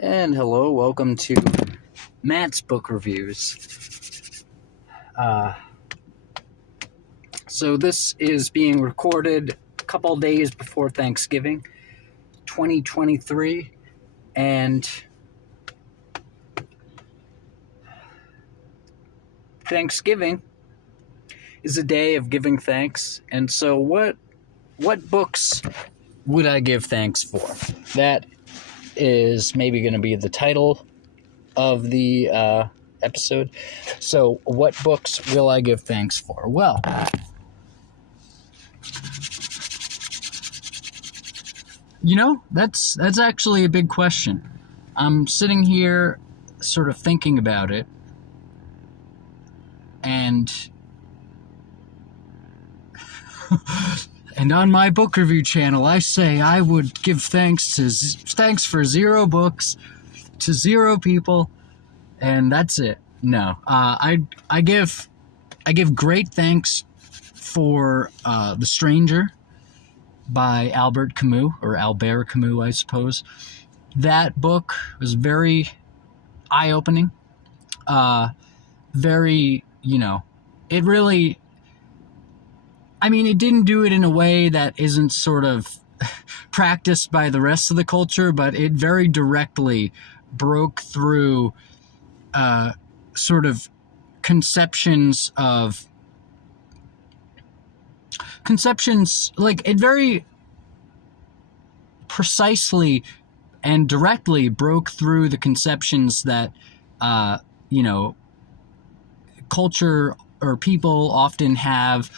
And hello, welcome to Matt's Book Reviews. So this is being recorded a couple days before Thanksgiving, 2023, and Thanksgiving is a day of giving thanks. And so what books would I give thanks for? That is maybe going to be the title of the episode. So what books will I give thanks for? Well, that's actually a big question. I'm sitting here sort of thinking about it, and on my book review channel, I say I would give thanks for 0 books to 0 people, and that's it. No, I give great thanks for The Stranger by Albert Camus, I suppose. That book was very eye-opening. Very, it really, it didn't do it in a way that isn't sort of practiced by the rest of the culture, but it very directly broke through sort of conceptions, like it very precisely and directly broke through the conceptions that, culture or people often have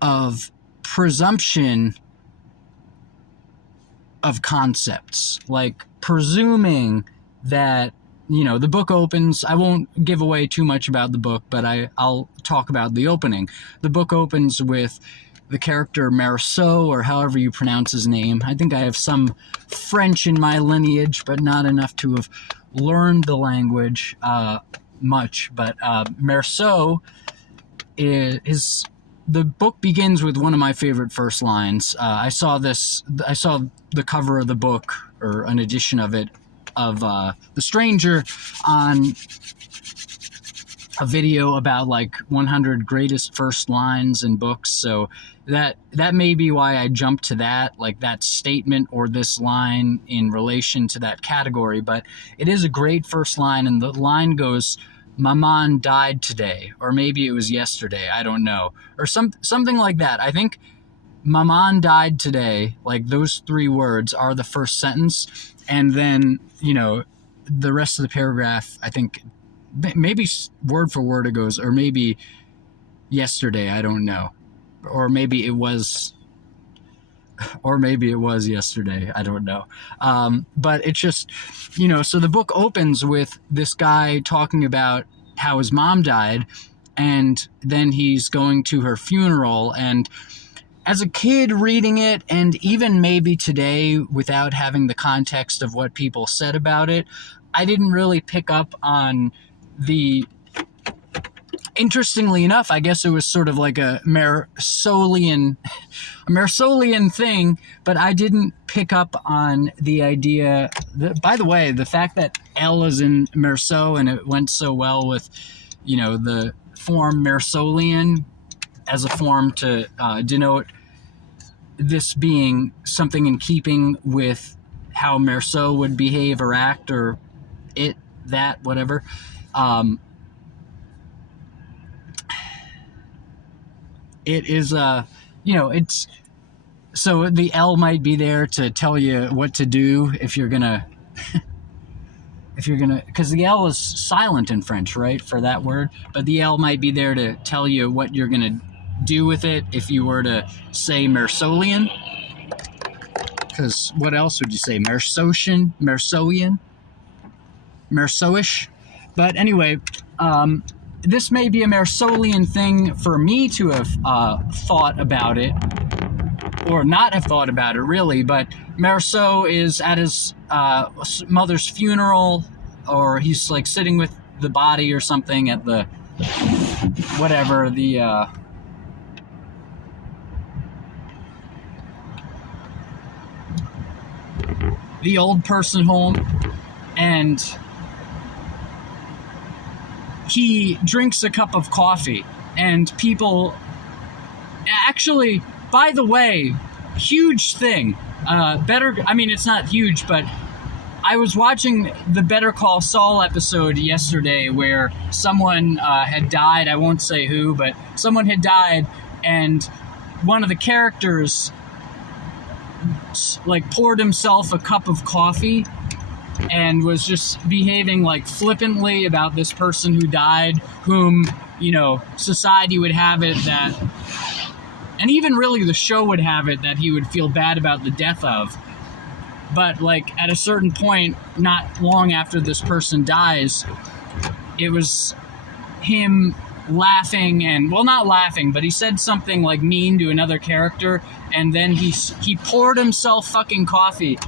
of presumption of concepts, like presuming that, the book opens. I won't give away too much about the book, but I'll talk about the opening. The book opens with the character Meursault, or however you pronounce his name. I think I have some French in my lineage, but not enough to have learned the language much. But Meursault is the book begins with one of my favorite first lines. I saw the cover of the book, or an edition of it, of The Stranger, on a video about like 100 greatest first lines in books. So that may be why I jumped to that, like that statement or this line in relation to that category. But it is a great first line, and the line goes, "Maman died today," or maybe it was yesterday, I don't know, or something like that. I think "Maman died today," like those 3 words are the first sentence, and then the rest of the paragraph, I think maybe word for word it goes, or maybe yesterday, I don't know, or maybe it was yesterday, I don't know. But it's just, so the book opens with this guy talking about how his mom died, and then he's going to her funeral. And as a kid reading it, and even maybe today without having the context of what people said about it, I didn't really pick up on the... Interestingly enough, I guess it was sort of like a Meursaultian thing, but I didn't pick up on the idea that, by the way, the fact that L is in Meursault, and it went so well with, the form Meursaultian as a form to denote this being something in keeping with how Meursault would behave or act, or whatever. It is, it's, so the L might be there to tell you what to do if you're gonna, because the L is silent in French, right, for that word, but the L might be there to tell you what you're gonna do with it if you were to say Meursaultian, because what else would you say? Meursaultian? Meursault-ish? But anyway, this may be a Meursaultian thing for me to have thought about it, or not have thought about it really, but Meursault is at his mother's funeral, or he's like sitting with the body or something at the, whatever, the old person home, and he drinks a cup of coffee, and people actually, by the way, huge thing, it's not huge, but I was watching the Better Call Saul episode yesterday where someone had died. I won't say who, but someone had died, and one of the characters like poured himself a cup of coffee and was just behaving like flippantly about this person who died, whom, you know, society would have it that, and even really the show would have it that he would feel bad about the death of. But like at a certain point, not long after this person dies, it was him laughing, and, well, not laughing, but he said something like mean to another character, and then he poured himself fucking coffee.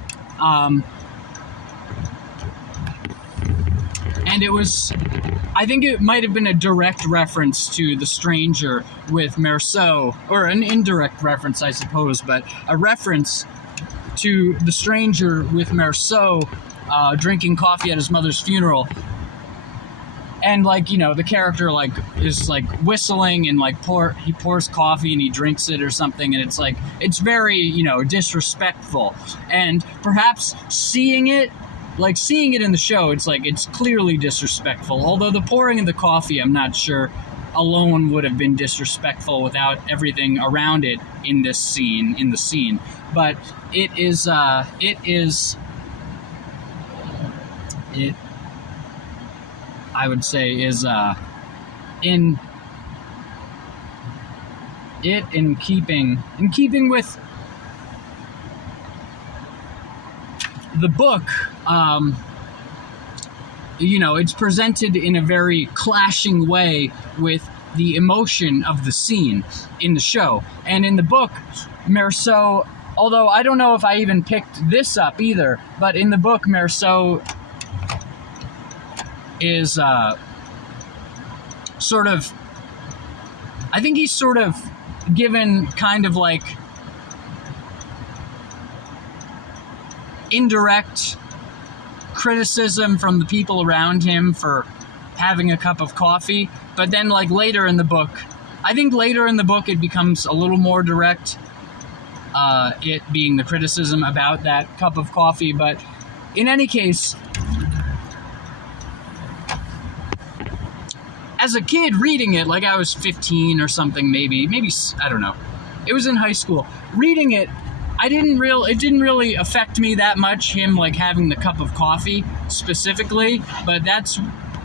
And it was, I think it might have been a direct reference to The Stranger with Meursault, or an indirect reference, I suppose, but a reference to The Stranger with Meursault drinking coffee at his mother's funeral. And, like, you know, the character, like, is, like, whistling and, like, he pours coffee and he drinks it or something, and it's, like, it's very, you know, disrespectful. And perhaps seeing it in the show, it's, like, it's clearly disrespectful. Although the pouring of the coffee, I'm not sure, alone would have been disrespectful without everything around it in the scene. But it I would say is in keeping with the book. You know, it's presented in a very clashing way with the emotion of the scene in the show. And in the book, Meursault, although I don't know if I even picked this up either, but in the book, Meursault is sort of, I think he's sort of given kind of like indirect criticism from the people around him for having a cup of coffee, but then like later in the book it becomes a little more direct, it being the criticism about that cup of coffee. But in any case, as a kid reading it, like I was 15 or something, maybe I don't know, it was in high school, reading it, it didn't really affect me that much, him like having the cup of coffee specifically. But that's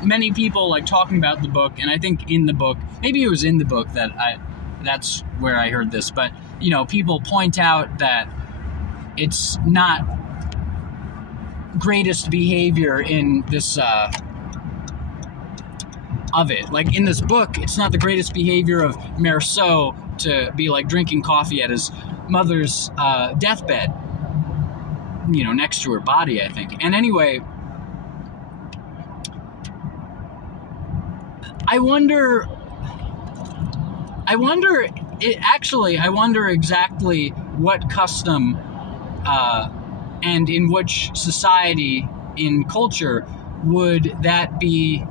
many people like talking about the book, and I think in the book, maybe it was in the book that's where I heard this, but you know, people point out that it's not greatest behavior in this of it. Like in this book, it's not the greatest behavior of Meursault to be like drinking coffee at his mother's deathbed, you know, next to her body, I think. And anyway, I wonder exactly what custom and in which society, in culture, would that be,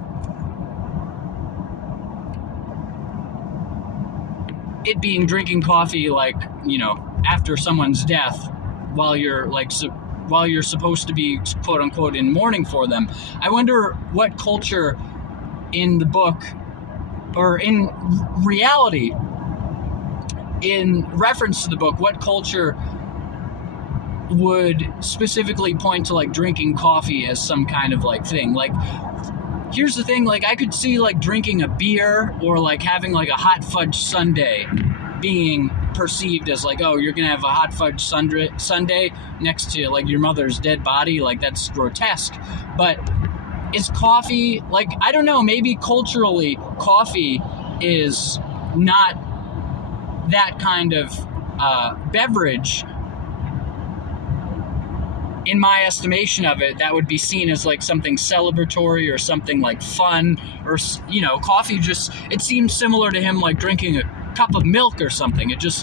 it being drinking coffee, like, you know, after someone's death, while you're supposed to be quote unquote in mourning for them. I wonder what culture in the book, or in reality, in reference to the book, what culture would specifically point to like drinking coffee as some kind of like thing. Like, here's the thing, like I could see like drinking a beer or like having like a hot fudge sundae being perceived as like, oh, you're gonna have a hot fudge sundae next to like your mother's dead body, like that's grotesque. But is coffee, like, I don't know, maybe culturally coffee is not that kind of beverage. In my estimation of it, that would be seen as like something celebratory or something like fun, or, you know, coffee just, it seems similar to him like drinking a cup of milk or something. I guess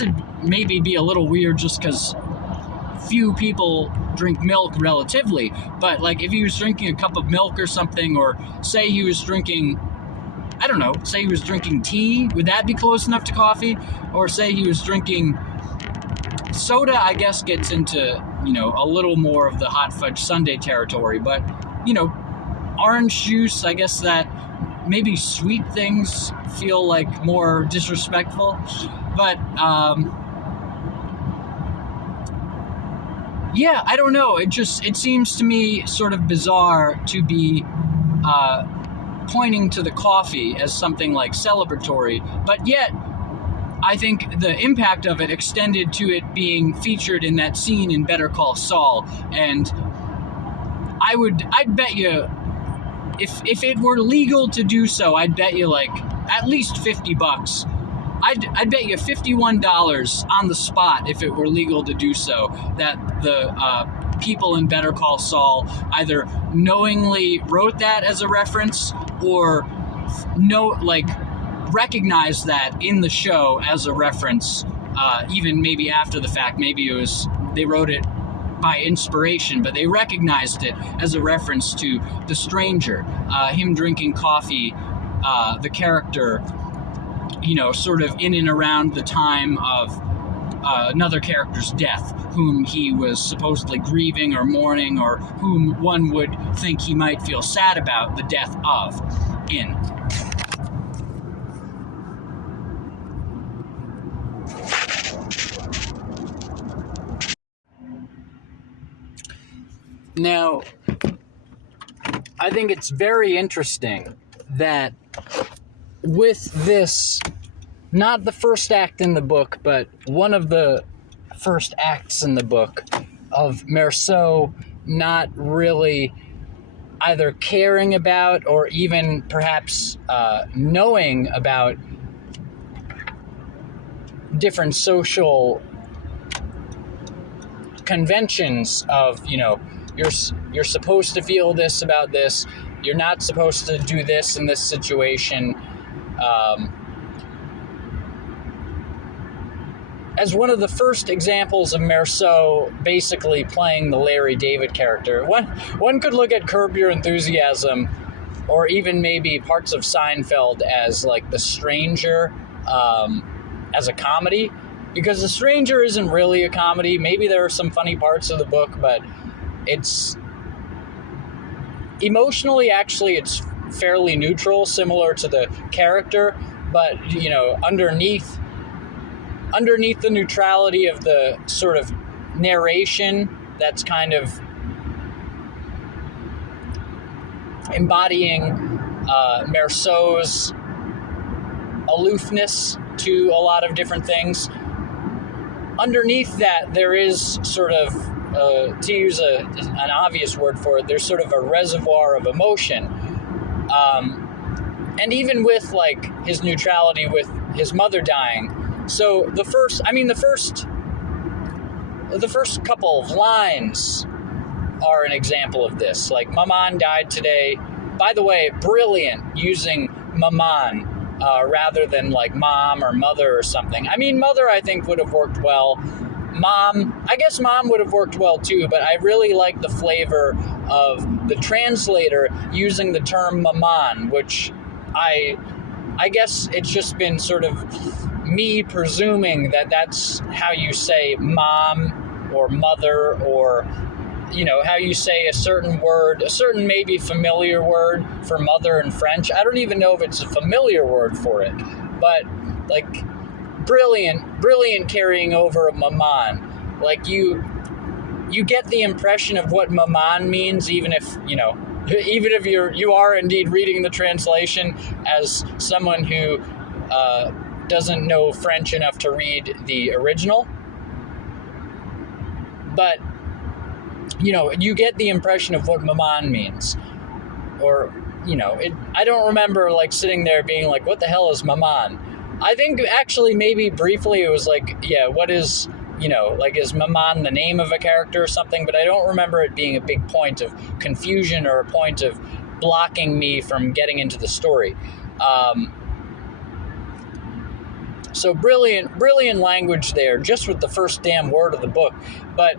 it would maybe be a little weird just because few people drink milk relatively, but like if he was drinking a cup of milk or something, or say he was drinking, I don't know, say he was drinking tea, would that be close enough to coffee? Or say he was drinking soda, I guess gets into, a little more of the hot fudge sundae territory, but, orange juice, I guess that maybe sweet things feel like more disrespectful, but, yeah, I don't know. It seems to me sort of bizarre to be pointing to the coffee as something like celebratory, but yet I think the impact of it extended to it being featured in that scene in Better Call Saul, and I'd bet you, if it were legal to do so, I'd bet you like at least $50. I'd bet you $51 on the spot, if it were legal to do so, that the people in Better Call Saul either knowingly wrote that as a reference or recognized that in the show as a reference, even maybe after the fact. Maybe it was they wrote it by inspiration, but they recognized it as a reference to The Stranger, him drinking coffee, the character, sort of in and around the time of another character's death, whom he was supposedly grieving or mourning, or whom one would think he might feel sad about the death of in. Now, I think it's very interesting that with this, not the first act in the book, but one of the first acts in the book of Meursault not really either caring about or even perhaps knowing about different social conventions of, you're supposed to feel this about this, you're not supposed to do this in this situation. As one of the first examples of Meursault basically playing the Larry David character, one could look at Curb Your Enthusiasm, or even maybe parts of Seinfeld, as like The Stranger, as a comedy, because The Stranger isn't really a comedy. Maybe there are some funny parts of the book, but it's emotionally, actually, it's fairly neutral, similar to the character, but, underneath the neutrality of the sort of narration that's kind of embodying Meursault's aloofness to a lot of different things. Underneath that, there is sort of, to use an obvious word for it, there's sort of a reservoir of emotion. And even with, like, his neutrality with his mother dying. So the first couple of lines are an example of this. Like, Maman died today. By the way, brilliant using Maman rather than like mom or mother or something. I mean, mother I think would have worked well. I guess mom would have worked well too, but I really like the flavor of the translator using the term Maman, which I guess it's just been sort of me presuming that that's how you say mom or mother, or, how you say a certain word, a certain maybe familiar word for mother in French. I don't even know if it's a familiar word for it, but like brilliant carrying over of Maman. Like you get the impression of what Maman means, even if you are indeed reading the translation as someone who doesn't know French enough to read the original. But, you get the impression of what Maman means. Or, I don't remember, like, sitting there being like, what the hell is Maman? I think, actually, maybe briefly it was like, yeah, what is, is Maman the name of a character or something? But I don't remember it being a big point of confusion or a point of blocking me from getting into the story. So brilliant language there, just with the first damn word of the book. But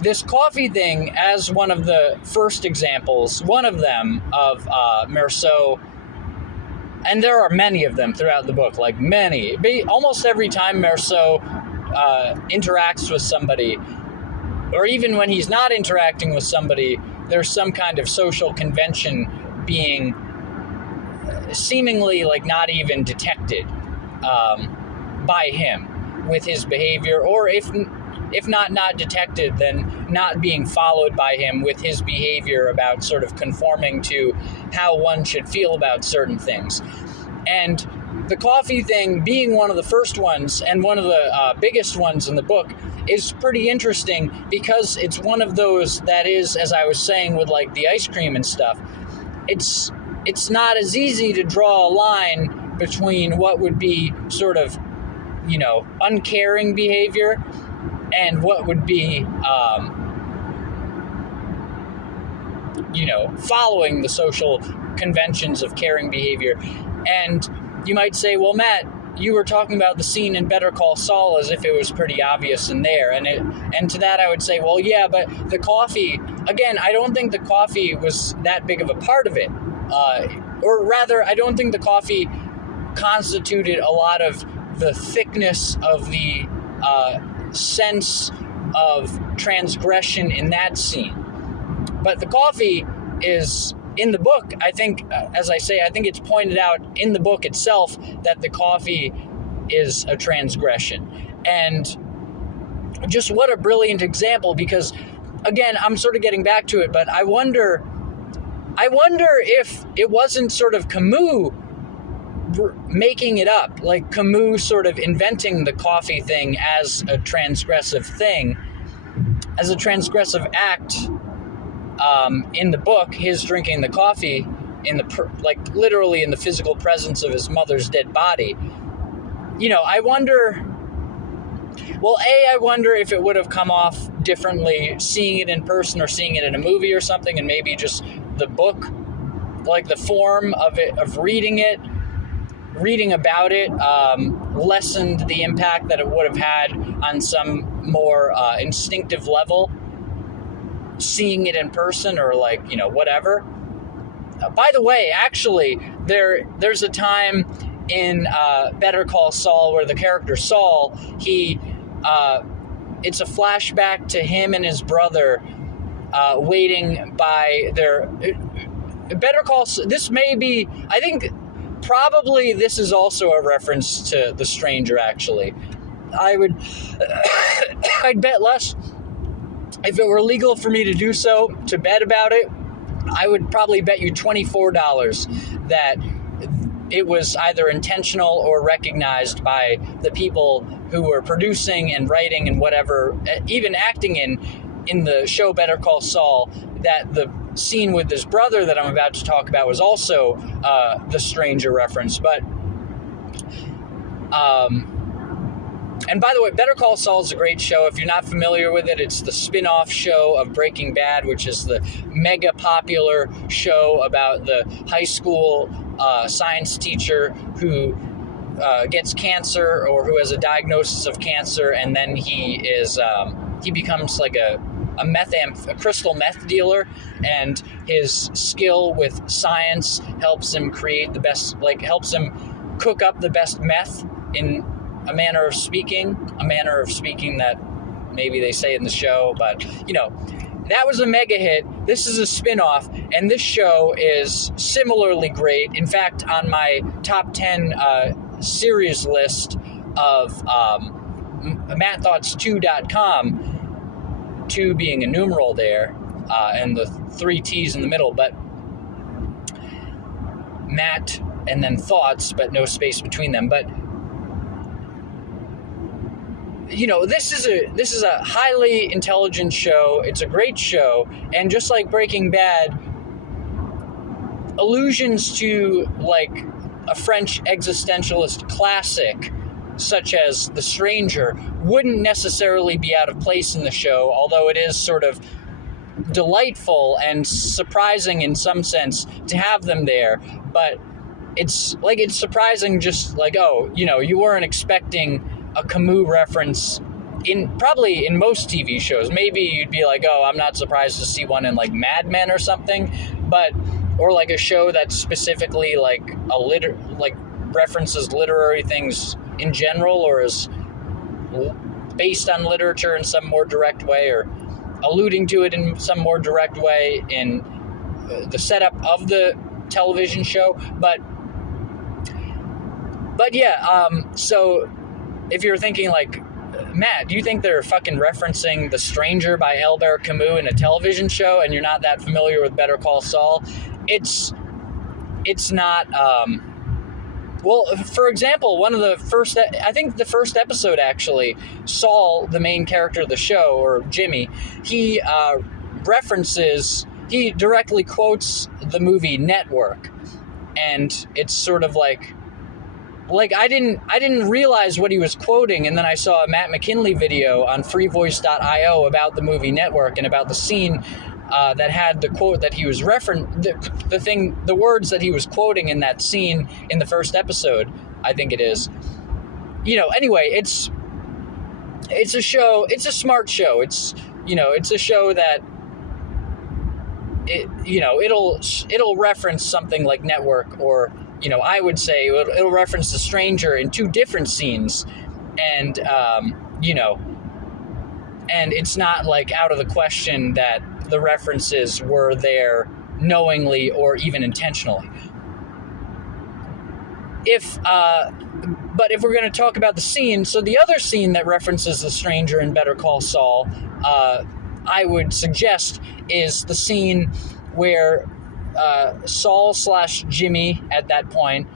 This coffee thing as one of the first examples, one of them of Meursault, and there are many of them throughout the book, like many. Almost every time Meursault interacts with somebody, or even when he's not interacting with somebody, there's some kind of social convention being seemingly like not even detected by him with his behavior, or if not detected, then not being followed by him with his behavior about sort of conforming to how one should feel about certain things. And the coffee thing being one of the first ones and one of the biggest ones in the book is pretty interesting, because it's one of those that is, as I was saying with like the ice cream and stuff, it's not as easy to draw a line between what would be sort of, uncaring behavior and what would be, following the social conventions of caring behavior. And you might say, well, Matt, you were talking about the scene in Better Call Saul as if it was pretty obvious in there. And to that I would say, well, yeah, but the coffee, again, I don't think the coffee was that big of a part of it. Or rather, I don't think the coffee constituted a lot of the thickness of the sense of transgression in that scene. But the coffee is in the book, I think, as I say, I think it's pointed out in the book itself that the coffee is a transgression. And just what a brilliant example, because, again, I'm sort of getting back to it, but I wonder if it wasn't sort of Camus making it up, like Camus sort of inventing the coffee thing as a transgressive thing, as a transgressive act. In the book, his drinking the coffee in the literally in the physical presence of his mother's dead body. I wonder. Well, I wonder if it would have come off differently seeing it in person or seeing it in a movie or something, and maybe just the book, like the form of it, of reading about it, lessened the impact that it would have had on some more instinctive level, seeing it in person or whatever. By the way, actually, there's a time in Better Call Saul where the character Saul, it's a flashback to him and his brother waiting by their Better Call. This may be, I think, probably this is also a reference to The Stranger. Actually, I'd bet less. If it were legal for me to do so, to bet about it, I would probably bet you $24 that it was either intentional or recognized by the people who were producing and writing and whatever, even acting in the show Better Call Saul, that the scene with his brother that I'm about to talk about was also the Stranger reference. But and by the way, Better Call Saul is a great show. If you're not familiar with it, it's the spin-off show of Breaking Bad, which is the mega popular show about the high school science teacher who gets cancer, or who has a diagnosis of cancer, and then he becomes like a crystal meth dealer, and his skill with science helps him create the best, helps him cook up the best meth, in a manner of speaking that maybe they say in the show, but that was a mega hit. This is a spin-off, and this show is similarly great. In fact, on my top 10 series list of mattthoughts2.com, 2 being a numeral there, and the 3 T's in the middle, but Matt and then thoughts, but no space between them. But this is a highly intelligent show. It's a great show, and just like Breaking Bad, allusions to like a French existentialist classic such as The Stranger wouldn't necessarily be out of place in the show, although it is sort of delightful and surprising in some sense to have them there. But it's surprising, just like, you weren't expecting a Camus reference probably in most TV shows. Maybe you'd be like, oh, I'm not surprised to see one in like Mad Men or something, or like a show that's specifically like references literary things in general, or is based on literature in some more direct way, or alluding to it in some more direct way in the setup of the television show. But yeah, so if you're thinking like, Matt, do you think they're fucking referencing The Stranger by Albert Camus in a television show and you're not that familiar with Better Call Saul? It's not, well, for example, I think the first episode actually, Saul, the main character of the show, or Jimmy, he directly quotes the movie Network. And it's sort of like I didn't realize what he was quoting, and then I saw a Matt McKinley video on freevoice.io about the movie Network and about the scene that had the quote that he was the words that he was quoting in that scene in the first episode, I think it is. Anyway, it's a show, it's a smart show. It's a show that it'll reference something like Network, or I would say it'll reference The Stranger in two different scenes, and and it's not like out of the question that the references were there knowingly or even intentionally. But if we're going to talk about the scene, so the other scene that references The Stranger in Better Call Saul, I would suggest is the scene where Saul / Jimmy at that point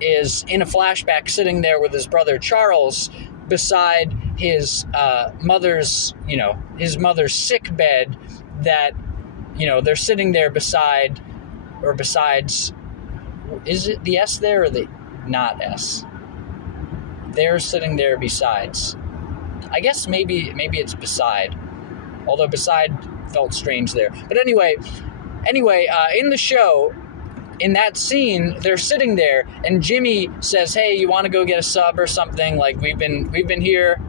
is in a flashback sitting there with his brother Charles beside his mother's sick bed, that they're sitting there besides, is it the S there or the not S? They're sitting there besides. I guess maybe it's beside, although beside felt strange there. But anyway, in the show, in that scene, they're sitting there, and Jimmy says, "Hey, you want to go get a sub or something? Like we've been here,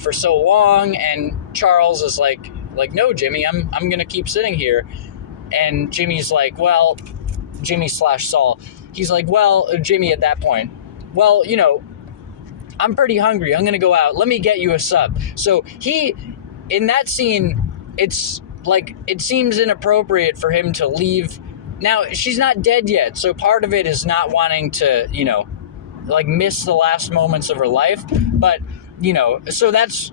for so long." And Charles is like, "No, Jimmy, I'm gonna keep sitting here." And Jimmy's like, "Well," Jimmy / Saul, he's like, "Well, Jimmy at that point, well, I'm pretty hungry. I'm gonna go out. Let me get you a sub." So in that scene, it's like, it seems inappropriate for him to leave. Now, she's not dead yet, so part of it is not wanting to, miss the last moments of her life. But, so that's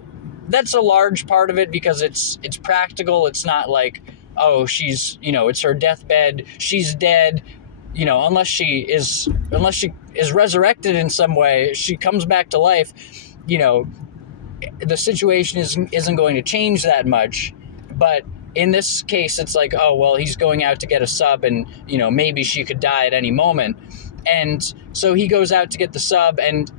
a large part of it, because it's practical. It's not like, oh, she's, it's her deathbed, she's dead, unless she is resurrected in some way, she comes back to life, the situation isn't going to change that much. But in this case, it's like, oh, well, he's going out to get a sub, and, maybe she could die at any moment. And so he goes out to get the sub, and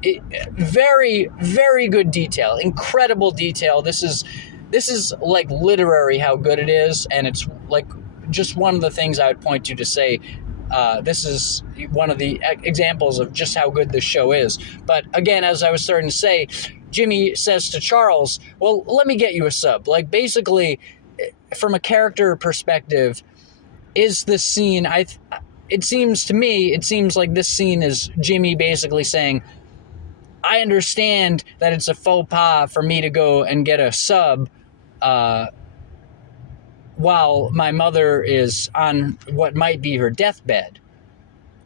very, very good detail, incredible detail. This is like literary how good it is, and it's like just one of the things I would point to say this is one of the examples of just how good this show is. But again, as I was starting to say, Jimmy says to Charles, "Well, let me get you a sub." Like, basically, from a character perspective, is this scene, it seems like this scene is Jimmy basically saying, "I understand that it's a faux pas for me to go and get a sub while my mother is on what might be her deathbed.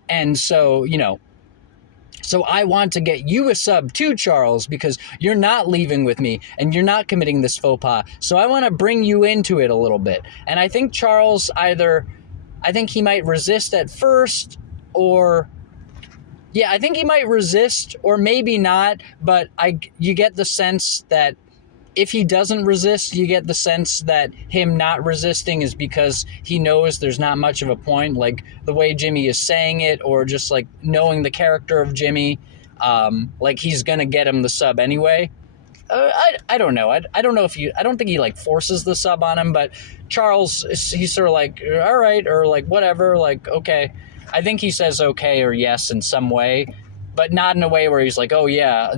And so, so I want to get you a sub too, Charles, because you're not leaving with me and you're not committing this faux pas. So I want to bring you into it a little bit." And I think Charles I think he might resist at first, or I think he might resist, or maybe not. But you get the sense that if he doesn't resist, you get the sense that him not resisting is because he knows there's not much of a point, like the way Jimmy is saying it, or just like knowing the character of Jimmy, like he's gonna get him the sub anyway. I don't know. I don't know I don't think he like forces the sub on him, but Charles, he's sort of like, all right, or like whatever, like, okay. I think he says okay or yes in some way, but not in a way where he's like, oh yeah,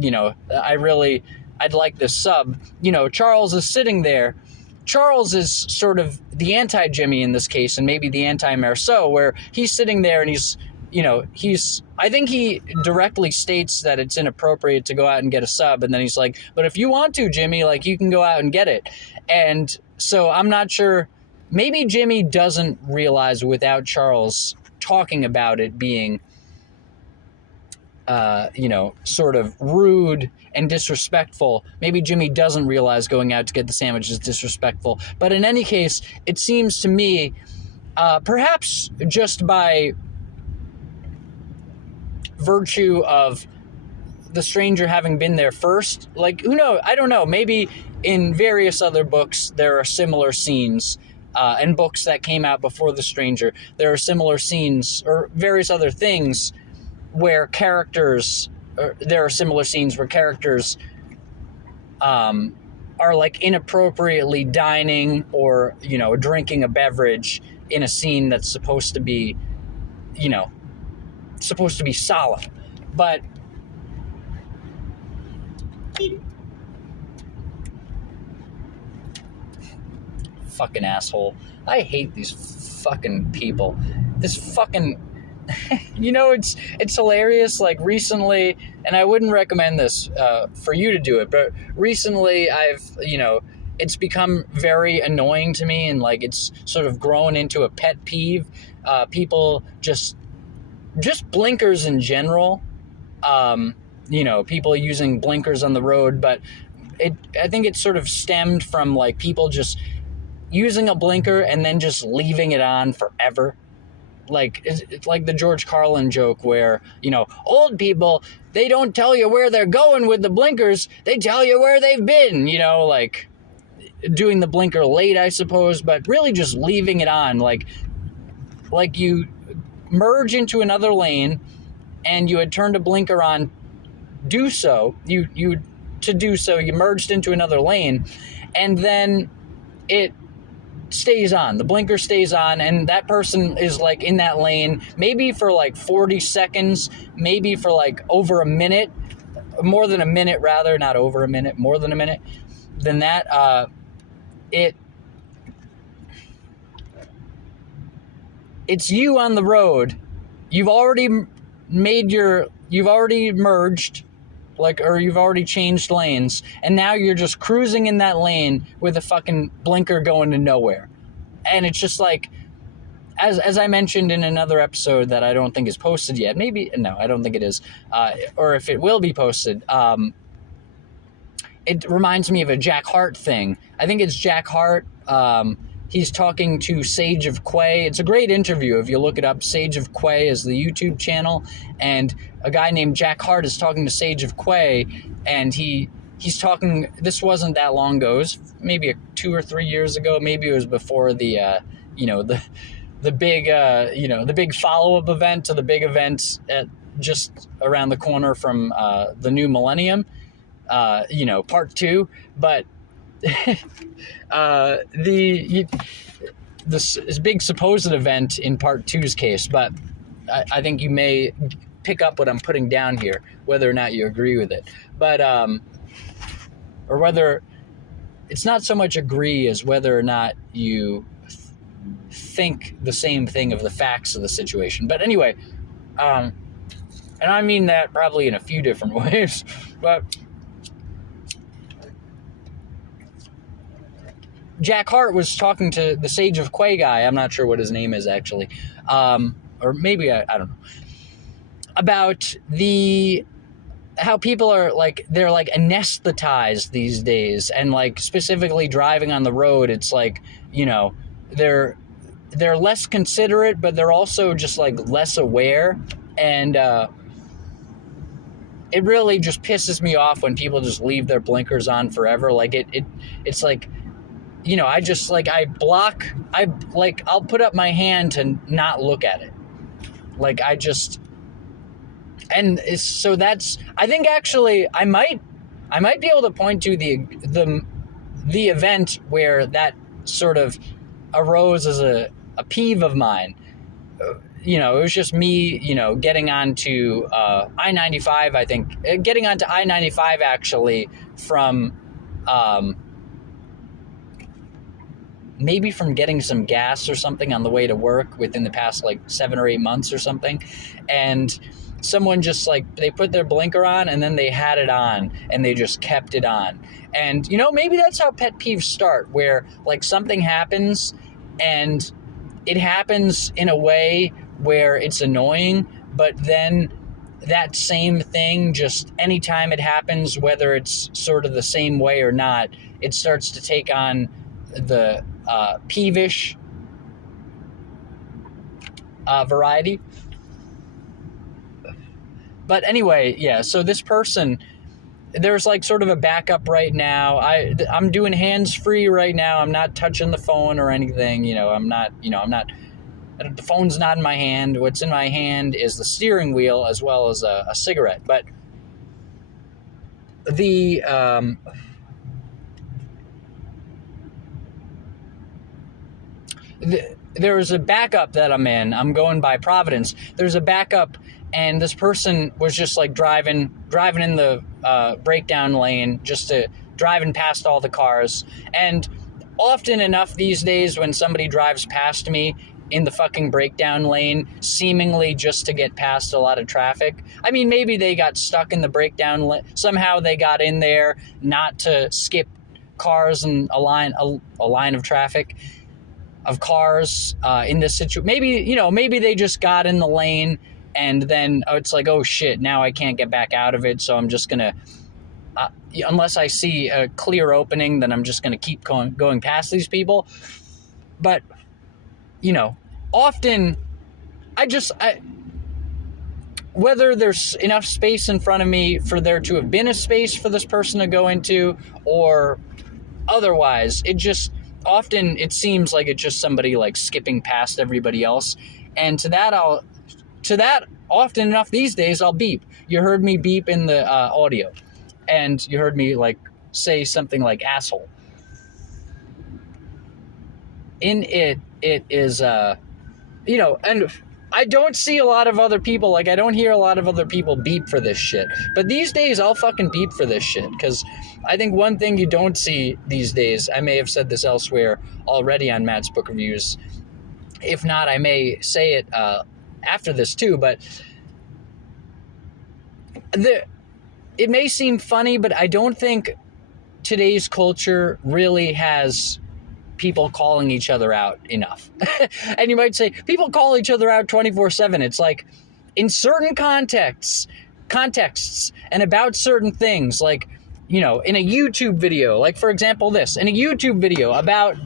I really, I'd like this sub. You know, Charles is sitting there. Charles is sort of the anti-Jimmy in this case, and maybe the anti-Marceau, where he's sitting there and I think he directly states that it's inappropriate to go out and get a sub, and then he's like, but if you want to, Jimmy, like, you can go out and get it. And so I'm not sure, maybe Jimmy doesn't realize without Charles talking about it being, sort of rude and disrespectful. Maybe Jimmy doesn't realize going out to get the sandwich is disrespectful. But in any case, it seems to me, perhaps just by virtue of the stranger having been there first, like, who knows? I don't know. Maybe in various other books there are similar scenes, and books that came out before the stranger, there are similar scenes or various other things where there are similar scenes where characters are like inappropriately dining or, drinking a beverage in a scene that's supposed to be solemn. But fucking asshole. I hate these fucking people. This fucking it's hilarious. Like, recently, and I wouldn't recommend this for you to do it, but recently it's become very annoying to me, and like it's sort of grown into a pet peeve. People just blinkers in general. People using blinkers on the road, but I think it sort of stemmed from like people just using a blinker and then just leaving it on forever. Like, it's like the George Carlin joke where, old people, they don't tell you where they're going with the blinkers, they tell you where they've been, like doing the blinker late, I suppose, but really just leaving it on. Like you merge into another lane and you had turned a blinker on, you merged into another lane, and then it stays on. The blinker stays on, and that person is like in that lane maybe for like 40 seconds, maybe for like over a minute, more than a minute rather, not over a minute, more than a minute. Then that it's you on the road. You've already merged, or you've already changed lanes, and now you're just cruising in that lane with a fucking blinker going to nowhere. And it's just like, as I mentioned in another episode that I don't think is posted yet, I don't think it is, or if it will be posted, it reminds me of a Jack Hart thing. I think it's Jack Hart. He's talking to Sage of Quay. It's a great interview. If you look it up, Sage of Quay is the YouTube channel, and a guy named Jack Hart is talking to Sage of Quay, and he's talking. This wasn't that long ago. It was maybe 2 or 3 years ago. Maybe it was before the big follow-up event to the big event just around the corner from the new millennium. Part 2, but. This big supposed event in part 2's case, but I think you may pick up what I'm putting down here, whether or not you agree with it. But or whether it's not so much agree as whether or not you think the same thing of the facts of the situation. But anyway, and I mean that probably in a few different ways, but Jack Hart was talking to the Sage of Quay guy. I'm not sure what his name is actually. Or maybe, I don't know. About how people are like, they're like anesthetized these days, and like specifically driving on the road. It's like, they're less considerate, but they're also just like less aware. And it really just pisses me off when people just leave their blinkers on forever. Like it's like, I'll put up my hand to not look at it. I think actually I might be able to point to the event where that sort of arose as a peeve of mine. It was just me, getting onto I-95, I think. Getting onto I-95 actually from maybe from getting some gas or something on the way to work within the past like 7 or 8 months or something. And someone just like, they put their blinker on and then they had it on and they just kept it on. And, you know, maybe that's how pet peeves start, where like something happens and it happens in a way where it's annoying, but then that same thing, just anytime it happens, whether it's sort of the same way or not, it starts to take on the peevish variety. But anyway, yeah, so this person, there's like sort of a backup right now. I'm doing hands-free right now. I'm not touching the phone or anything. The phone's not in my hand. What's in my hand is the steering wheel as well as a cigarette. But there's a backup that I'm in. I'm going by Providence. There's a backup, and this person was just like driving in the breakdown lane, driving past all the cars. And often enough these days, when somebody drives past me in the fucking breakdown lane, seemingly just to get past a lot of traffic. I mean, maybe they got stuck in the breakdown lane. Somehow they got in there not to skip cars and a line of traffic of cars in this situation. Maybe they just got in the lane and then it's like, oh shit, now I can't get back out of it. So I'm just gonna, unless I see a clear opening, then I'm just gonna keep going past these people. But often whether there's enough space in front of me for there to have been a space for this person to go into or otherwise, often it seems like it's just somebody like skipping past everybody else. And to that, often enough these days, I'll beep. You heard me beep in the audio, and you heard me like say something like asshole. In it is, and I don't see a lot of other people, like I don't hear a lot of other people beep for this shit. But these days I'll fucking beep for this shit, because I think one thing you don't see these days, I may have said this elsewhere already on Matt's Book Reviews. If not, I may say it after this too, but it may seem funny, but I don't think today's culture really has people calling each other out enough. And you might say, people call each other out 24/7. It's like, in certain contexts and about certain things, like, in a YouTube video, like for example in a YouTube video about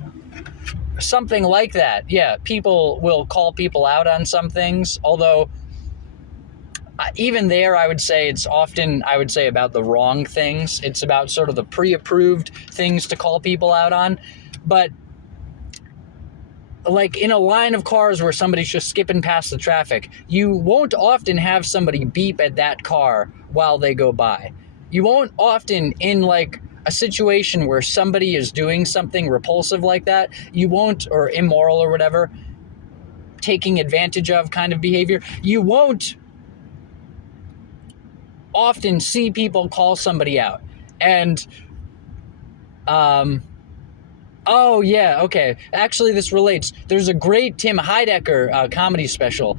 something like that, yeah, people will call people out on some things, although even there I would say it's often, about the wrong things. It's about sort of the pre-approved things to call people out on. But like in a line of cars where somebody's just skipping past the traffic, you won't often have somebody beep at that car while they go by. You won't often, in like a situation where somebody is doing something repulsive like that, you won't, or immoral or whatever, taking advantage of kind of behavior, you won't often see people call somebody out. And oh, yeah, okay. Actually, this relates. There's a great Tim Heidecker comedy special.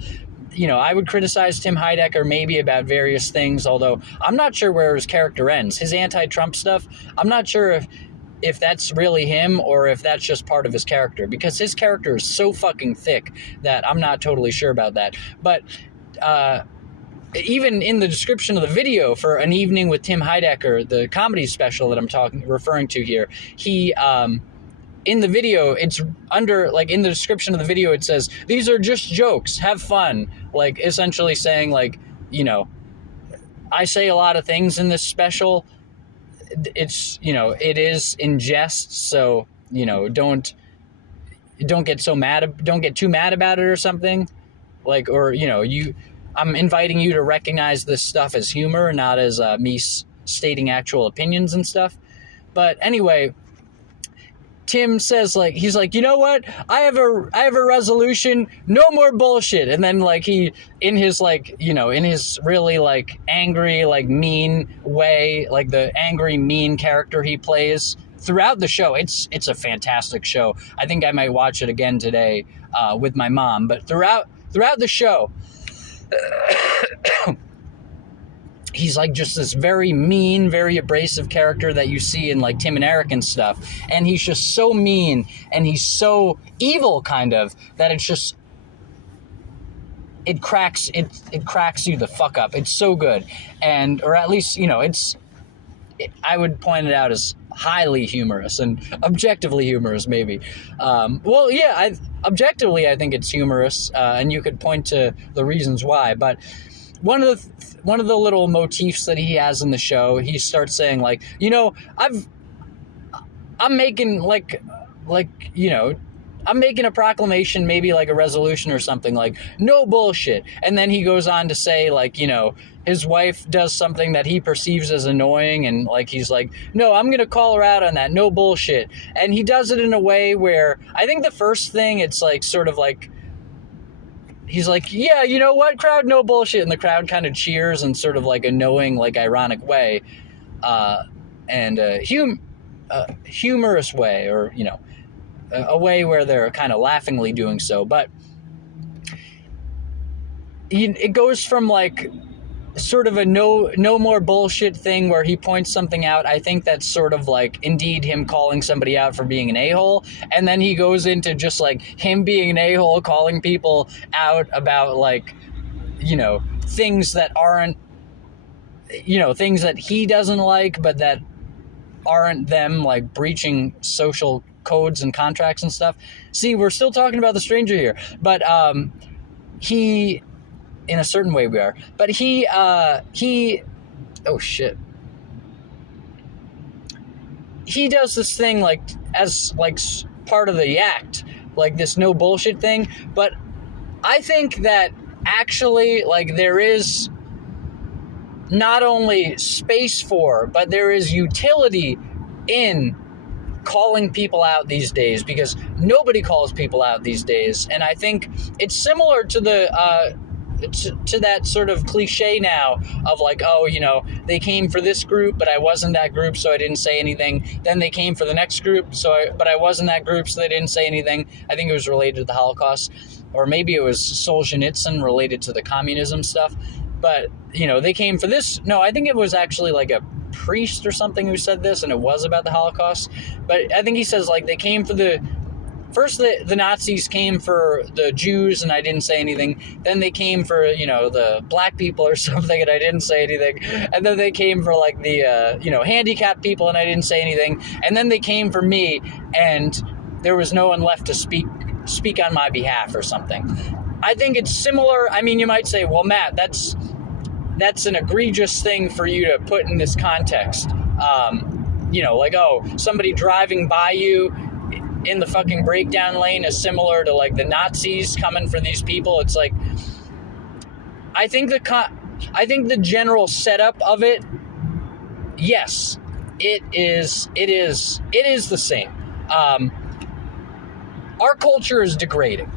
I would criticize Tim Heidecker maybe about various things, although I'm not sure where his character ends. His anti-Trump stuff, I'm not sure if that's really him or if that's just part of his character, because his character is so fucking thick that I'm not totally sure about that. But even in the description of the video for An Evening with Tim Heidecker, the comedy special that I'm referring to here, he... in the video, it's under, like, in the description of the video, it says, these are just jokes, have fun. Like, essentially saying, like, I say a lot of things in this special. It's, it is in jest, so, don't get so mad, don't get too mad about it or something. Like, or, I'm inviting you to recognize this stuff as humor, not as me stating actual opinions and stuff. But anyway, Tim says, like, he's like, you know what? I have a resolution. No more bullshit. And then, like, he, in his, like, you know, in his really, like, angry, like, mean way, like the angry, mean character he plays throughout the show. It's a fantastic show. I think I might watch it again today with my mom. But throughout the show, he's like just this very mean, very abrasive character that you see in like Tim and Eric and stuff. And he's just so mean and he's so evil kind of that it's just, it cracks you the fuck up. It's so good. And, or at least, you know, I would point it out as highly humorous and objectively humorous, maybe. Well, yeah, objectively, I think it's humorous, and you could point to the reasons why. But one of the little motifs that he has in the show, he starts saying, like, you know, I'm making like you know, I'm making a proclamation, maybe like a resolution or something, like no bullshit. And then he goes on to say, like, you know, his wife does something that he perceives as annoying, and like he's like, no, I'm gonna call her out on that, no bullshit. And he does it in a way where I think the first thing, it's like sort of like, he's like, yeah, you know what, crowd, no bullshit, and the crowd kind of cheers in sort of like a knowing, like ironic way, and humorous way, or, you know, a way where they're kind of laughingly doing so. But it goes from like sort of a no more bullshit thing where he points something out. I think that's sort of like indeed him calling somebody out for being an a-hole, and then he goes into just like him being an a-hole, calling people out about, like, you know, things that aren't, you know, things that he doesn't like, but that aren't them, like breaching social codes and contracts and stuff. See, we're still talking about The Stranger here, but he, in a certain way we are, but he oh shit, he does this thing like as like part of the act, like this no bullshit thing. But I think that actually, like, there is not only space for, but there is utility in calling people out these days, because nobody calls people out these days. And I think it's similar to the to that sort of cliche now of like, oh, you know, they came for this group, but I wasn't that group, so I didn't say anything. Then they came for the next group, but I wasn't that group, so they didn't say anything. I think it was related to the Holocaust, or maybe it was Solzhenitsyn related to the communism stuff. But, you know, they came for this. No, I think it was actually like a priest or something who said this, and it was about the Holocaust. But I think he says, like, they came for the Nazis came for the Jews, and I didn't say anything. Then they came for, you know, the black people or something, and I didn't say anything. And then they came for like the you know, handicapped people, and I didn't say anything. And then they came for me, and there was no one left to speak on my behalf or something. I think it's similar. I mean, you might say, well, Matt, that's an egregious thing for you to put in this context. You know, like, oh, somebody driving by you in the fucking breakdown lane is similar to like the Nazis coming for these people. It's like, I think the general setup of it, yes, it is the same. Our culture is degrading.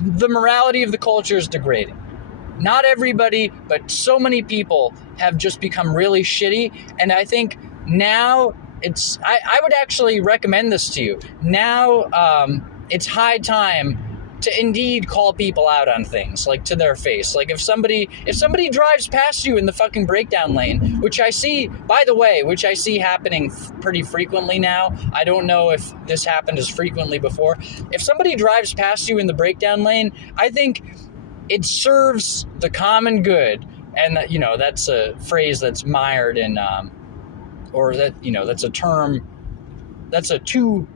The morality of the culture is degrading. Not everybody, but so many people have just become really shitty. And I think now I would actually recommend this to you. Now it's high time to indeed call people out on things, like to their face. Like if somebody drives past you in the fucking breakdown lane, which I see happening pretty frequently now. I don't know if this happened as frequently before. If somebody drives past you in the breakdown lane, I think it serves the common good. And you know, that's a phrase that's mired in or that, you know, that's a term, that's a two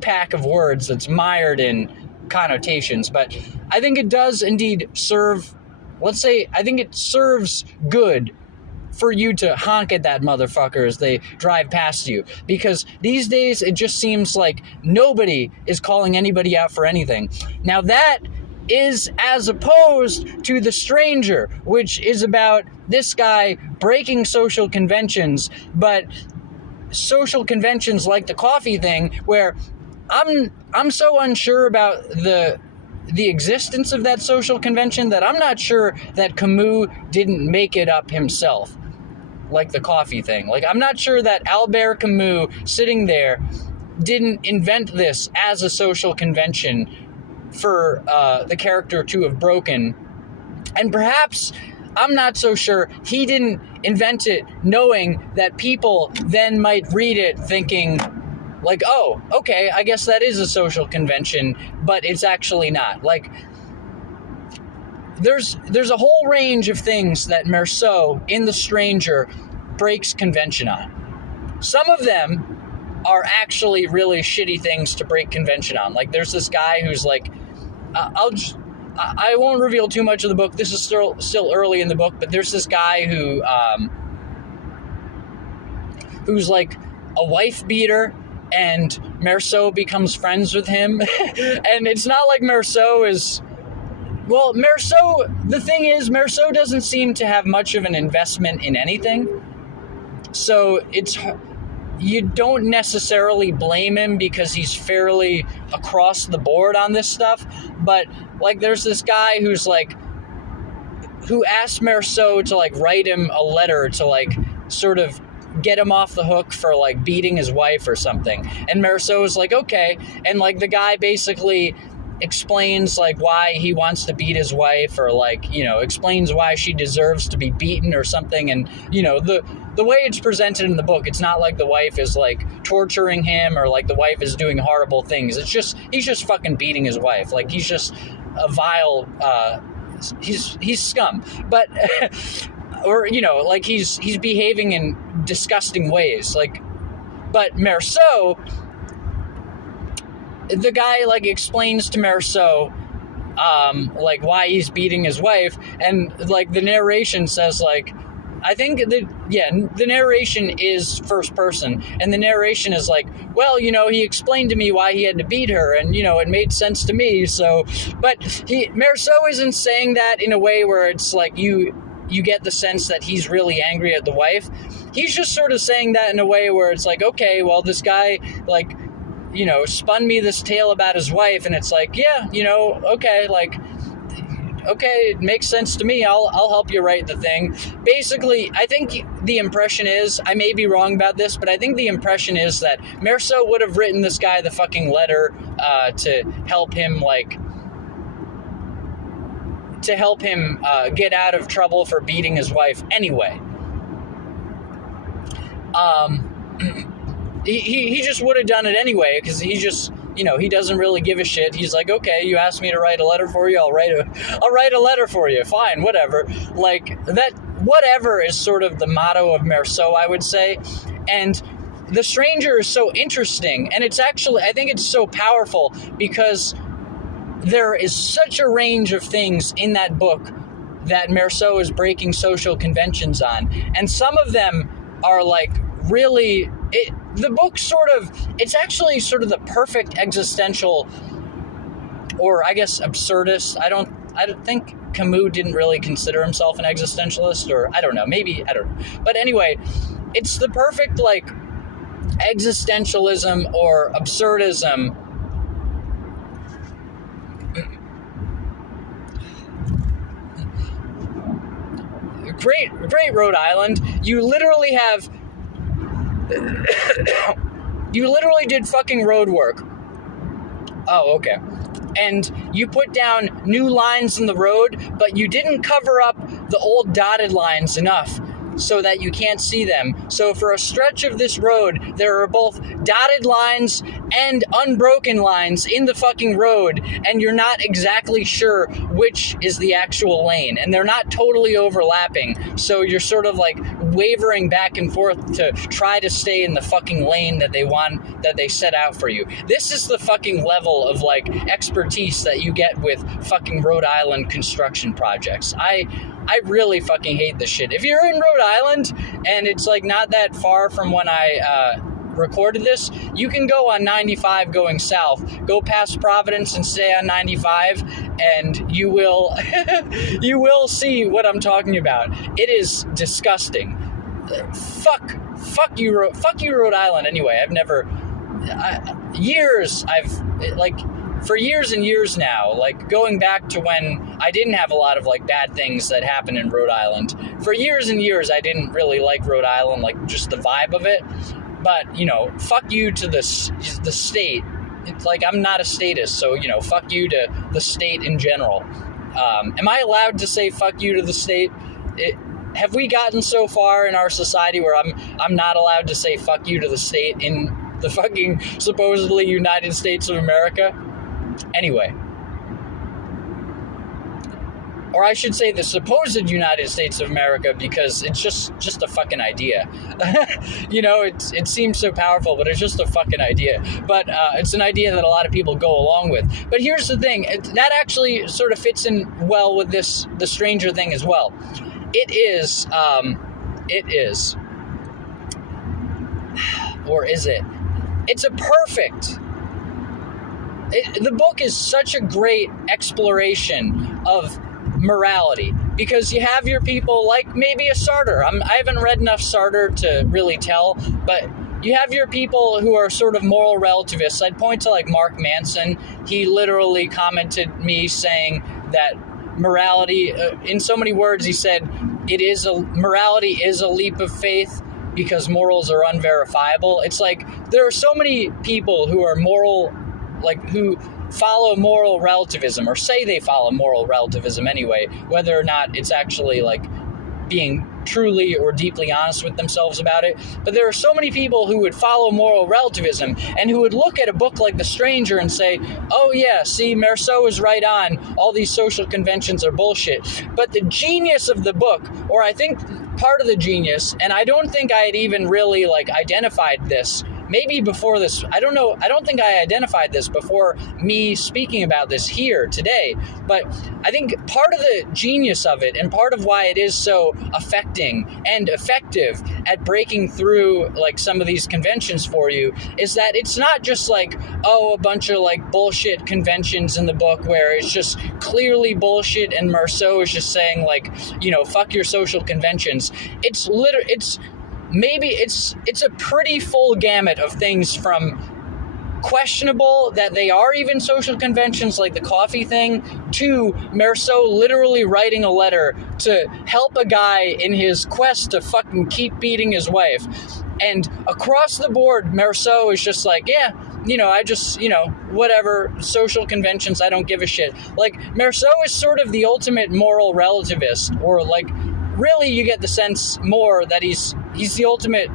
pack of words that's mired in connotations. But I think it does indeed serve, I think it serves good for you to honk at that motherfucker as they drive past you. Because these days it just seems like nobody is calling anybody out for anything. Now that is as opposed to The Stranger, which is about this guy breaking social conventions, but social conventions like the coffee thing, where I'm so unsure about the existence of that social convention that I'm not sure that Camus didn't make it up himself, like the coffee thing. Like, I'm not sure that Albert Camus, sitting there, didn't invent this as a social convention for the character to have broken. And perhaps, I'm not so sure, he didn't invent it knowing that people then might read it thinking, like, oh, okay, I guess that is a social convention, but it's actually not. Like, there's a whole range of things that Meursault, in The Stranger, breaks convention on. Some of them are actually really shitty things to break convention on. Like, there's this guy who's like, I won't reveal too much of the book. This is still early in the book, but there's this guy who's like a wife beater, and Meursault becomes friends with him. And it's not like Meursault is... Well, the thing is, Meursault doesn't seem to have much of an investment in anything. So you don't necessarily blame him because he's fairly across the board on this stuff. But, like, there's this guy who asked Meursault to, like, write him a letter to, like, sort of get him off the hook for, like, beating his wife or something. And Meursault was like, okay. And, like, the guy basically explains, like, why he wants to beat his wife, or, like, you know, explains why she deserves to be beaten or something. And, you know, the way it's presented in the book, it's not like the wife is, like, torturing him, or, like, the wife is doing horrible things. It's just, he's just fucking beating his wife. Like, he's just a vile, he's scum. But... or, you know, like, he's behaving in disgusting ways. Like, but Meursault, the guy, like, explains to Meursault, like, why he's beating his wife, and, like, the narration says, like, I think the narration is first person, and the narration is like, well, you know, he explained to me why he had to beat her, and, you know, it made sense to me, so, but Meursault isn't saying that in a way where it's like you get the sense that he's really angry at the wife. He's just sort of saying that in a way where it's like, okay, well, this guy, like, you know, spun me this tale about his wife, and it's like, yeah, you know, okay, like, okay, it makes sense to me. I'll help you write the thing. Basically, I think the impression is, I may be wrong about this, but I think the impression is that Meursault would have written this guy the fucking letter to help him, like, get out of trouble for beating his wife anyway. He just would have done it anyway, because he just, you know, he doesn't really give a shit. He's like, okay, you asked me to write a letter for you, I'll write a letter for you, fine, whatever. Like, that whatever is sort of the motto of Meursault, I would say. And The Stranger is so interesting, and it's actually, I think it's so powerful because there is such a range of things in that book that Meursault is breaking social conventions on. And some of them are, like, really... the book sort of... It's actually sort of the perfect existential, or I guess absurdist. I don't think Camus didn't really consider himself an existentialist, or I don't know. Maybe, I don't know. But anyway, it's the perfect, like, existentialism or absurdism. Great Rhode Island. You literally have... you literally did fucking road work. Oh, okay. And you put down new lines in the road, but you didn't cover up the old dotted lines enough so that you can't see them. So for a stretch of this road, there are both dotted lines and unbroken lines in the fucking road, and you're not exactly sure which is the actual lane, and they're not totally overlapping, so you're sort of like wavering back and forth to try to stay in the fucking lane that they set out for you. This is the fucking level of, like, expertise that you get with fucking Rhode Island construction projects. I really fucking hate this shit. If you're in Rhode Island and it's, like, not that far from when I recorded this, you can go on 95 going south, go past Providence and stay on 95, and you will you will see what I'm talking about. It is disgusting. fuck you, Rhode Island. Anyway, for years and years now, like going back to when I didn't have a lot of like bad things that happened in Rhode Island. For years and years, I didn't really like Rhode Island, like just the vibe of it. But, you know, fuck you to the state. It's like, I'm not a statist, so, you know, fuck you to the state in general. Am I allowed to say fuck you to the state? Have we gotten so far in our society where I'm not allowed to say fuck you to the state in the fucking supposedly United States of America? Anyway. Or I should say the supposed United States of America, because it's just a fucking idea. You know, it seems so powerful, but it's just a fucking idea. But it's an idea that a lot of people go along with. But here's the thing. That actually sort of fits in well with the Stranger Thing as well. It is, or is it? It's a perfect... the book is such a great exploration of morality, because you have your people like maybe a Sartre. I haven't read enough Sartre to really tell, but you have your people who are sort of moral relativists. I'd point to like Mark Manson. He literally commented me saying that morality, in so many words, he said, morality is a leap of faith because morals are unverifiable. It's like there are so many people who are moral, like who follow moral relativism, or say they follow moral relativism anyway, whether or not it's actually like being truly or deeply honest with themselves about it. But there are so many people who would follow moral relativism and who would look at a book like The Stranger and say, oh yeah, see, Meursault is right on, all these social conventions are bullshit. But the genius of the book, or I think part of the genius, and I don't think I had even really like identified this, maybe before this, I don't know, I don't think I identified this before me speaking about this here today, but I think part of the genius of it and part of why it is so affecting and effective at breaking through like some of these conventions for you is that it's not just like, oh, a bunch of like bullshit conventions in the book where it's just clearly bullshit and Meursault is just saying like, you know, fuck your social conventions. It's a pretty full gamut of things, from questionable that they are even social conventions like the coffee thing, to Meursault literally writing a letter to help a guy in his quest to fucking keep beating his wife. And across the board, Meursault is just like, yeah, you know, I just, you know, whatever, social conventions, I don't give a shit. Like, Meursault is sort of the ultimate moral relativist, or like, really you get the sense more that he's the ultimate,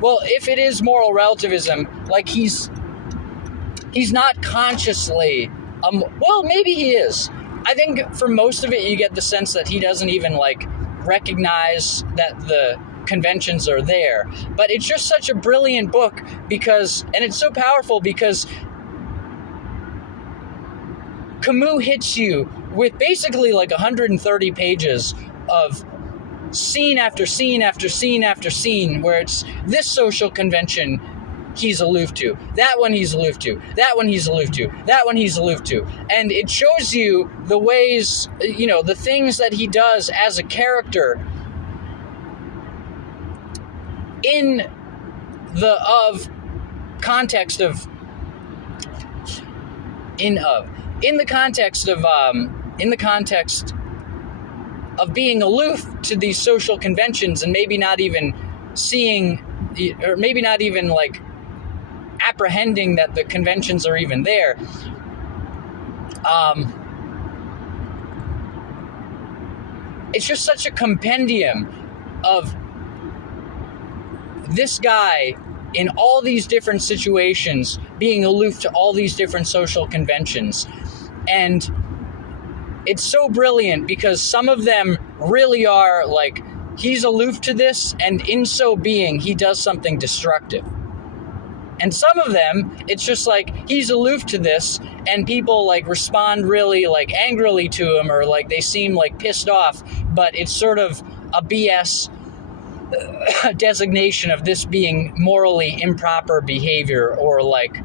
well, if it is moral relativism, like he's not consciously, well, maybe he is. I think for most of it, you get the sense that he doesn't even like recognize that the conventions are there. But it's just such a brilliant book because, and it's so powerful because Camus hits you with basically like 130 pages of scene after scene after scene after scene where it's this social convention he's aloof to, that one he's aloof to, that one he's aloof to, that one he's aloof to. And it shows you the ways, you know, the things that he does as a character in the context of being aloof to these social conventions and maybe not even seeing, or maybe not even like apprehending that the conventions are even there. It's just such a compendium of this guy in all these different situations being aloof to all these different social conventions. And it's so brilliant because some of them really are like, he's aloof to this, and in so being, he does something destructive. And some of them, it's just like, he's aloof to this, and people like respond really like angrily to him, or like they seem like pissed off, but it's sort of a BS designation of this being morally improper behavior, or like,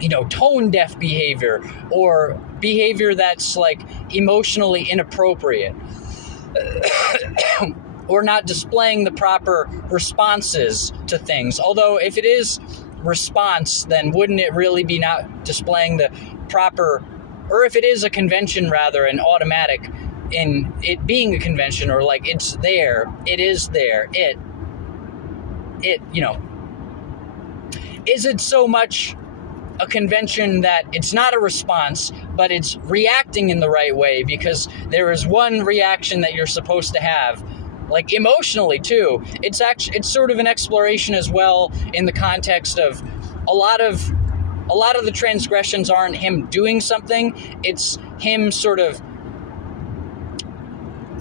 you know, tone deaf behavior, or behavior that's like emotionally inappropriate. or not displaying the proper responses to things. Although if it is response, then wouldn't it really be not displaying the proper, or if it is a convention rather, an automatic in it being a convention, or like it's there, it is there, it, you know, is it so much a convention that it's not a response, but it's reacting in the right way because there is one reaction that you're supposed to have, like emotionally too. It's sort of an exploration as well in the context of a lot of the transgressions aren't him doing something, it's him sort of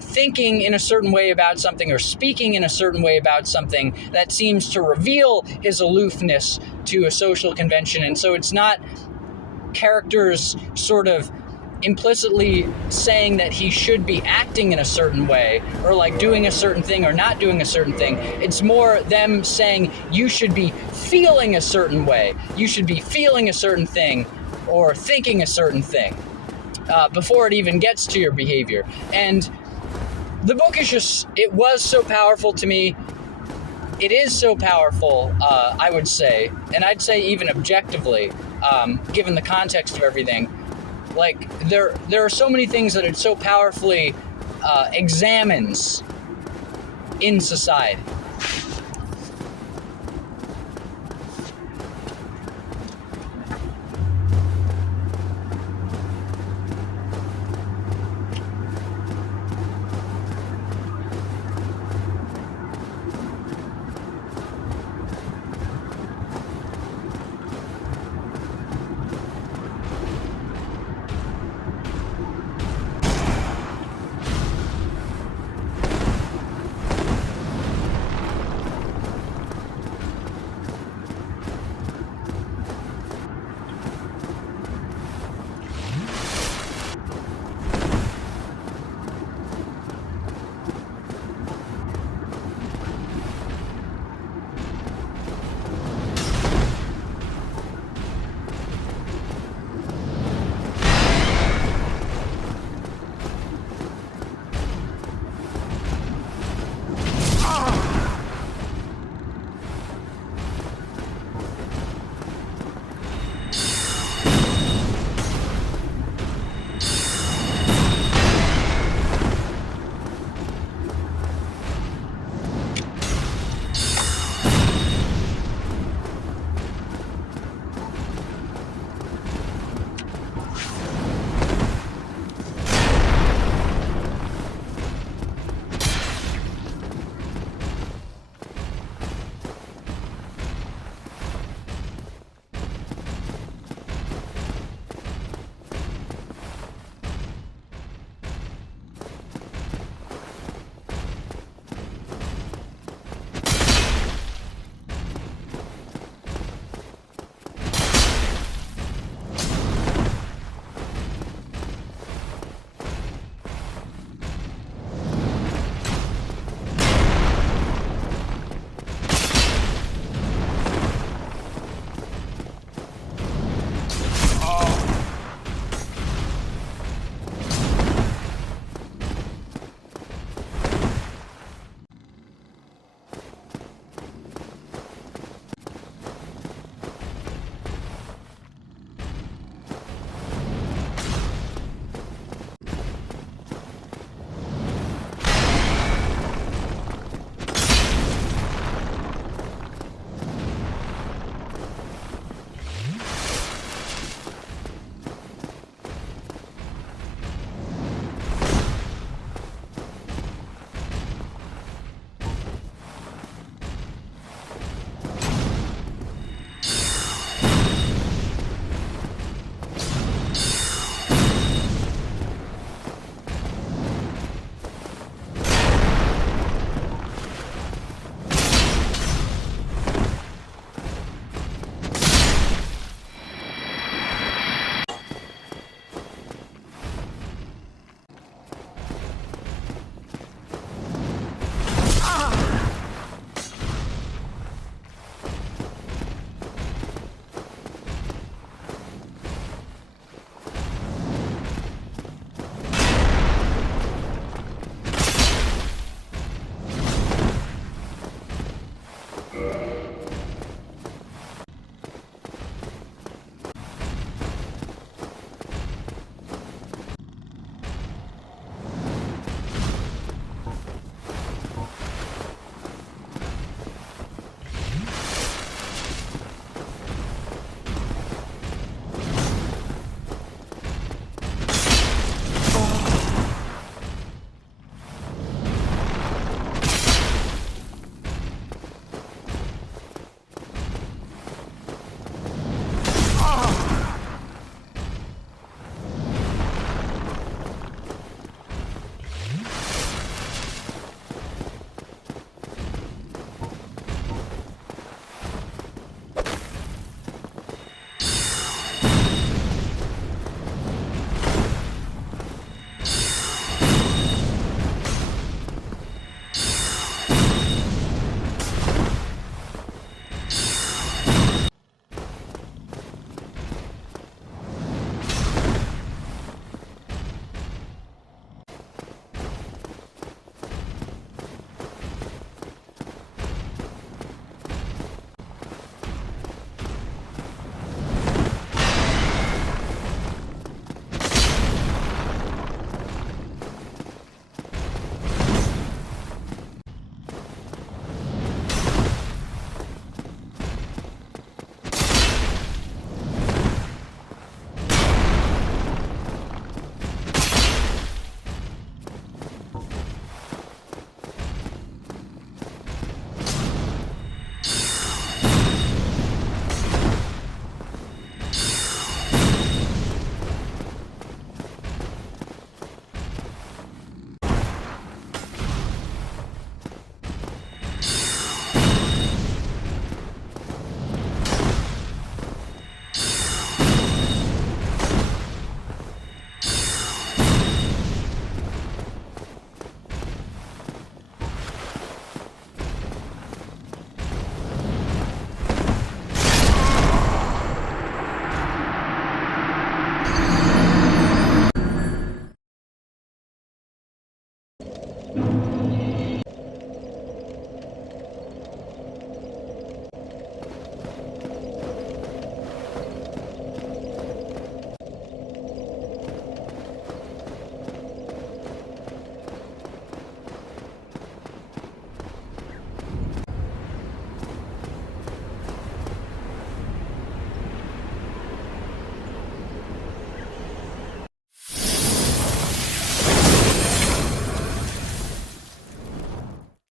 thinking in a certain way about something or speaking in a certain way about something that seems to reveal his aloofness to a social convention. And so it's not characters sort of implicitly saying that he should be acting in a certain way or like doing a certain thing or not doing a certain thing. It's more them saying you should be feeling a certain way, you should be feeling a certain thing or thinking a certain thing before it even gets to your behavior. And the book is just, it was so powerful to me. It is so powerful, I would say, and I'd say even objectively, given the context of everything. Like, there are so many things that it so powerfully examines in society.